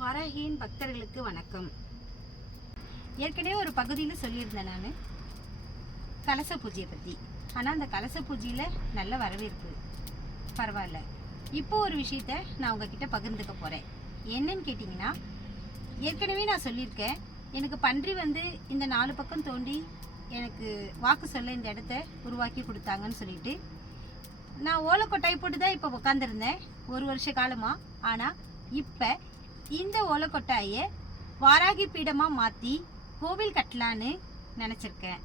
வாராகியின் பக்தர்களுக்கு வணக்கம். ஏற்கனவே ஒரு பகுதியில் சொல்லியிருந்தேன் நான் கலச பூஜையை பற்றி. ஆனால் அந்த கலச பூஜையில் நல்ல வரவேற்பு, பரவாயில்ல. இப்போ ஒரு விஷயத்த நான் உங்ககிட்ட பகிர்ந்துக்க போகிறேன். என்னன்னு கேட்டிங்கன்னா, ஏற்கனவே நான் சொல்லியிருக்கேன், எனக்கு பன்றி இந்த 4 பக்கம் தோண்டி எனக்கு வாக்கு சொல்ல இந்த இடத்த உருவாக்கி கொடுத்தாங்கன்னு சொல்லிட்டு நான் ஓலைக்கொட்டாய் போட்டு தான் இப்போ உட்காந்துருந்தேன் 1 வருஷ காலமாக. ஆனால் இப்போ இந்த ஓலைக்கொட்டாயை வாராகி பீடமாக மாற்றி கோவில் கட்டலான்னு நினச்சிருக்கேன்.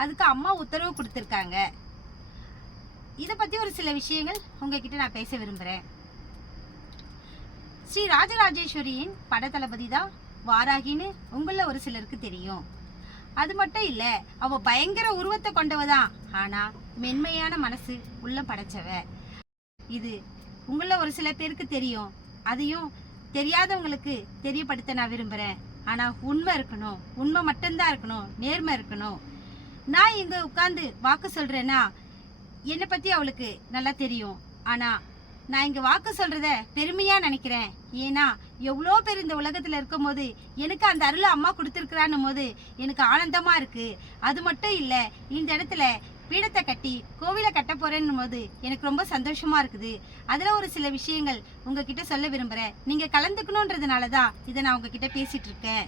அதுக்கு அம்மா உத்தரவு கொடுத்துருக்காங்க. இதை பற்றி ஒரு சில விஷயங்கள் உங்ககிட்ட நான் பேச விரும்புகிறேன். ஸ்ரீ ராஜராஜேஸ்வரியின் படத்தளபதி தான் வாராகின்னு உங்களில் ஒரு சிலருக்கு தெரியும். அது மட்டும் இல்லை, அவ பயங்கர உருவத்தை கொண்டவதான், ஆனால் மென்மையான மனசு உள்ள படைச்சவ. இது உங்களில் ஒரு சில பேருக்கு தெரியும். அதையும் தெரியாதவங்களுக்கு தெரியப்படுத்த நான் விரும்புகிறேன். ஆனால் உண்மை இருக்கணும், உண்மை மட்டும்தான் இருக்கணும், நேர்மை இருக்கணும். நான் இங்கே உட்காந்து வாக்கு சொல்கிறேன்னா என்னை பற்றி அவளுக்கு நல்லா தெரியும். ஆனால் நான் இங்கே வாக்கு சொல்கிறத பெருமையாக நினைக்கிறேன். ஏன்னா எவ்வளோ பேர் இந்த உலகத்தில் இருக்கும் போது எனக்கு அந்த அருளை அம்மா கொடுத்துருக்குறான்னும் போது எனக்கு ஆனந்தமாக இருக்குது. அது மட்டும் இல்லை, இந்த இடத்துல பீடத்தை கட்டி கோவிலை கட்ட போறேன்னும் போது எனக்கு ரொம்ப சந்தோஷமா இருக்குது. அதுல ஒரு சில விஷயங்கள் உங்ககிட்ட சொல்ல விரும்புறேன். நீங்க கலந்துக்கணும்ன்றதுனால தான் இதை நான் உங்ககிட்ட பேசிட்டு இருக்கேன்.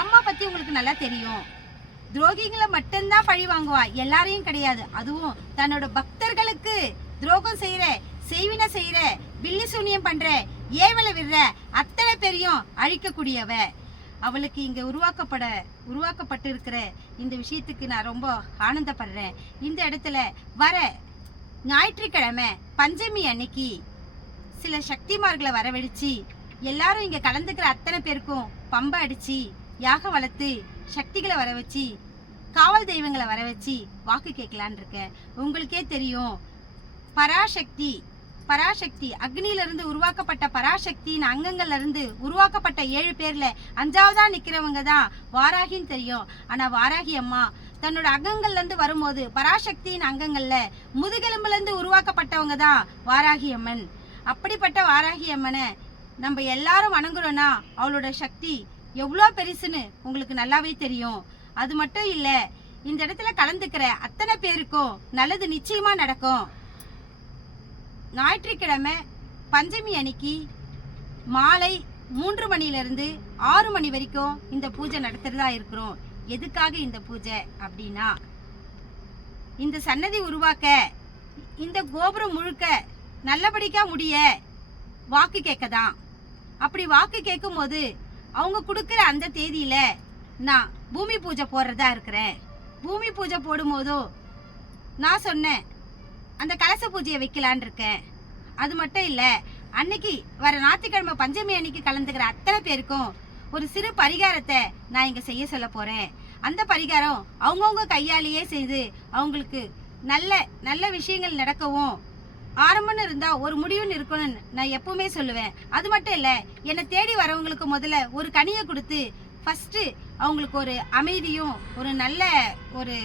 அம்மா பத்தி உங்களுக்கு நல்லா தெரியும். துரோகிகளை மட்டும்தான் பழி வாங்குவா, எல்லாரையும் கிடையாது. அதுவும் தன்னோட பக்தர்களுக்கு துரோகம் செய்யற, செய்வினை செய்யற, பில்லி சூனியம் பண்ற, ஏவலை விடுற அத்தனை பேரையும் அழிக்கக்கூடியவ. அவளுக்கு இங்க உருவாக்கப்பட்டு இருக்கிற இந்த விஷயத்துக்கு நான் ரொம்ப ஆனந்தப்படுறேன். இந்த இடத்துல வர ஞாயிற்றுக்கிழமை பஞ்சமி அன்னைக்கு சில சக்திமார்களை வரவழைச்சு எல்லாரும் இங்க கலந்துக்கிற அத்தனை பேருக்கும் பம்பை அடிச்சு யாகம் வளர்த்து சக்திகளை வர வச்சு காவல் தெய்வங்களை வர வச்சு வாக்கு கேட்கலான் இருக்கேன். உங்களுக்கே தெரியும், பராசக்தி அக்னியிலிருந்து உருவாக்கப்பட்ட பராசக்தியின் அங்கங்கள்ல இருந்து உருவாக்கப்பட்ட 7 பேர்ல 5ஆவதா நிக்கிறவங்க தான் வாராகின்னு தெரியும். ஆனா வாராகி அம்மா தன்னோட அங்கங்கள்ல இருந்து வரும்போது பராசக்தியின் அங்கங்கள்ல முதுகெலும்புல இருந்து உருவாக்கப்பட்டவங்க தான் வாராகி அம்மன். அப்படிப்பட்ட வாராகி அம்மனை நம்ம எல்லாரும் வணங்குறோம்னா அவளோட சக்தி எவ்வளோ பெருசுன்னு உங்களுக்கு நல்லாவே தெரியும். அது மட்டும் இல்ல, இந்த இடத்துல கலந்துக்கிற அத்தனை பேருக்கும் நல்லது நிச்சயமா நடக்கும். ஞாயிற்றுக்கிழமை பஞ்சமி அன்னைக்கு மாலை 3 மணிலிருந்து 6 மணி வரைக்கும் இந்த பூஜை நடத்துறதா இருக்கிறோம். எதுக்காக இந்த பூஜை அப்படின்னா, இந்த சன்னதி உருவாக்க, இந்த கோபுரம் முழுக்க நல்லபடிக்கா முடிய வாக்கு கேட்கதான். அப்படி வாக்கு கேட்கும் போது அவங்க கொடுக்குற அந்த தேதியில நான் பூமி பூஜை போடுறதா இருக்கிறேன். பூமி பூஜை போடும் போதோ நான் சொன்னேன் அந்த கலச பூஜையை வைக்கலான் இருக்கேன். அது மட்டும் இல்லை, அன்னைக்கு வர ஞாயிற்றுக்கிழமை பஞ்சமி அன்னைக்கு கலந்துக்கிற அத்தனை பேருக்கும் ஒரு சிறு பரிகாரத்தை நான் இங்கே செய்ய சொல்ல போகிறேன். அந்த பரிகாரம் அவங்கவுங்க கையாலேயே செய்து அவங்களுக்கு நல்ல நல்ல விஷயங்கள் நடக்கவும், ஆரம்பம்னு இருந்தால் ஒரு முடிவுன்னு இருக்கணும்னு நான் எப்பவுமே சொல்லுவேன். அது மட்டும் இல்லை, என்னை தேடி வரவங்களுக்கு முதல்ல ஒரு கனியை கொடுத்து ஃபஸ்ட்டு அவங்களுக்கு ஒரு அமைதியும் ஒரு நல்ல ஒரு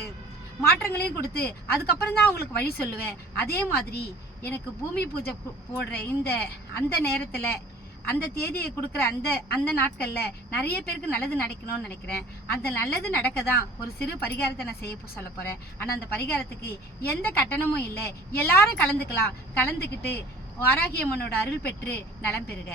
மாற்றங்களையும் கொடுத்து அதுக்கப்புறம் தான் அவங்களுக்கு வழி சொல்லுவேன். அதே மாதிரி எனக்கு பூமி பூஜை போடுற அந்த நேரத்தில் அந்த தேதியை கொடுக்குற அந்த நாட்களில் நிறைய பேருக்கு நல்லது நடக்கணும்னு நினைக்கிறேன். அந்த நல்லது நடக்க தான் ஒரு சிறு பரிகாரத்தை நான் செய்ய சொல்ல போகிறேன். ஆனால் அந்த பரிகாரத்துக்கு எந்த கட்டணமும் இல்லை. எல்லாரும் கலந்துக்கலாம். கலந்துக்கிட்டு வாராகி அம்மனோட அருள் பெற்று நலம் பெறுக.